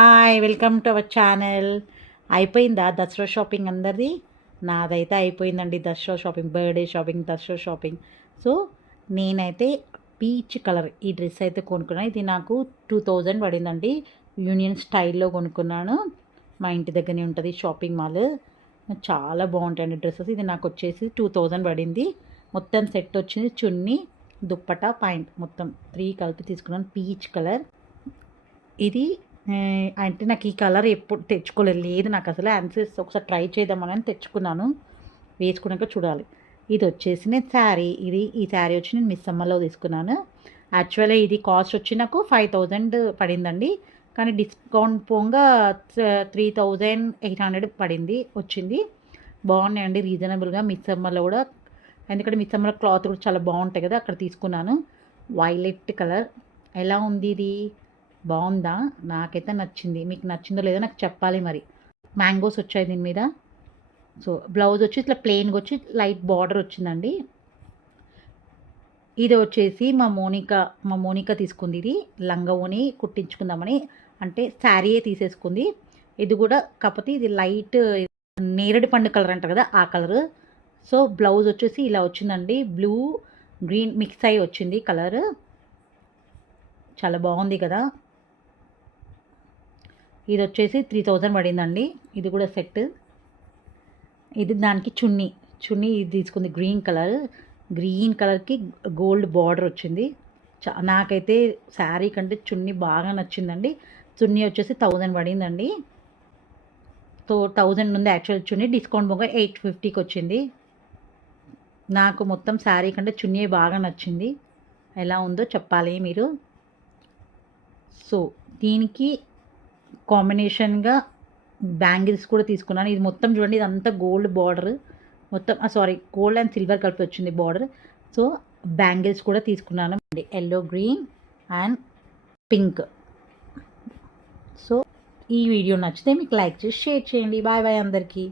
Hi welcome to our channel. అయిపోయిందా Dasara shopping అందరిది? నాదైతే అయిపోయిందండి. Dasara shopping, birthday shopping, Dasara shopping. So నేనైతే పీచ్ కలర్ ఈ డ్రెస్ అయితే కొనుక్కున్నాను. ఇది నాకు 2000 పడిందండి. యూనియన్ స్టైల్లో కొనుక్కున్నాను. మా ఇంటి దగ్గరనే ఉంటుంది షాపింగ్ మాల్. చాలా బాగుంటాయండి డ్రెస్సెస్. ఇది నాకు వచ్చేసి 2000 పడింది. మొత్తం సెట్ వచ్చింది. చున్నీ, దుప్పటా, పాయింట్ మొత్తం 3 కలిపి తీసుకున్నాను. పీచ్ కలర్ ఇది. అంటే నాకు ఈ కలర్ ఎప్పుడు తెచ్చుకోలేదు. లేదు నాకు అసలు ఆన్సర్స్ ఒకసారి ట్రై చేద్దామని తెచ్చుకున్నాను. వేసుకున్నాక చూడాలి. ఇది వచ్చేసి నేను శారీ, ఈ శారీ వచ్చి నేను మిస్ అమ్మలో తీసుకున్నాను. యాక్చువల్గా ఇది కాస్ట్ వచ్చి నాకు 5000 పడిందండి. కానీ డిస్కౌంట్ పోగా 3800 పడింది వచ్చింది. బాగున్నాయండి రీజనబుల్గా మిస్ అమ్మలో కూడా. ఎందుకంటే మిస్ అమ్మలో క్లాత్ కూడా చాలా బాగుంటాయి కదా, అక్కడ తీసుకున్నాను. వైలెట్ కలర్ ఎలా ఉంది ఇది? బాగుందా? నాకైతే నచ్చింది. మీకు నచ్చిందో లేదో నాకు చెప్పాలి మరి. మ్యాంగోస్ వచ్చాయి దీని మీద. సో బ్లౌజ్ వచ్చి ఇట్లా ప్లెయిన్గా వచ్చి లైట్ బార్డర్ వచ్చిందండి. ఇది వచ్చేసి మా మోనిక తీసుకుంది. ఇది లంగా ఓని కుట్టించుకుందామని, అంటే శారీయే తీసేసుకుంది. ఇది కూడా కాకపోతే ఇది లైట్ నేరేడు పండు కలర్ అంటారు కదా, ఆ కలర్. సో బ్లౌజ్ వచ్చేసి ఇలా వచ్చిందండి. బ్లూ గ్రీన్ మిక్స్ అయ్యి వచ్చింది కలర్. చాలా బాగుంది కదా. ఇది వచ్చేసి 3000 పడిందండి. ఇది కూడా సెట్. ఇది దానికి చున్నీ ఇది తీసుకుంది. గ్రీన్ కలర్కి గోల్డ్ బార్డర్ వచ్చింది. నాకైతే శారీ కంటే చున్నీ బాగా నచ్చిందండి. చున్నీ వచ్చేసి 1000 పడిందండి. 1000 ఉంది యాక్చువల్ చున్నీ, డిస్కౌంట్ పోగా 850కి వచ్చింది. నాకు మొత్తం శారీ కంటే చున్నీ బాగా నచ్చింది. ఎలా ఉందో చెప్పాలి మీరు. సో దీనికి కాంబినేషన్గా బ్యాంగిల్స్ కూడా తీసుకున్నాను. ఇది మొత్తం చూడండి, ఇదంతా గోల్డ్ బార్డర్ మొత్తం, సారీ గోల్డ్ అండ్ సిల్వర్ కలిపి వచ్చింది బార్డర్. సో బ్యాంగిల్స్ కూడా తీసుకున్నాను అండి, yellow, green and pink. So ఈ వీడియో నచ్చితే మీకు లైక్ చేసి షేర్ చేయండి. బాయ్ బాయ్ అందరికీ.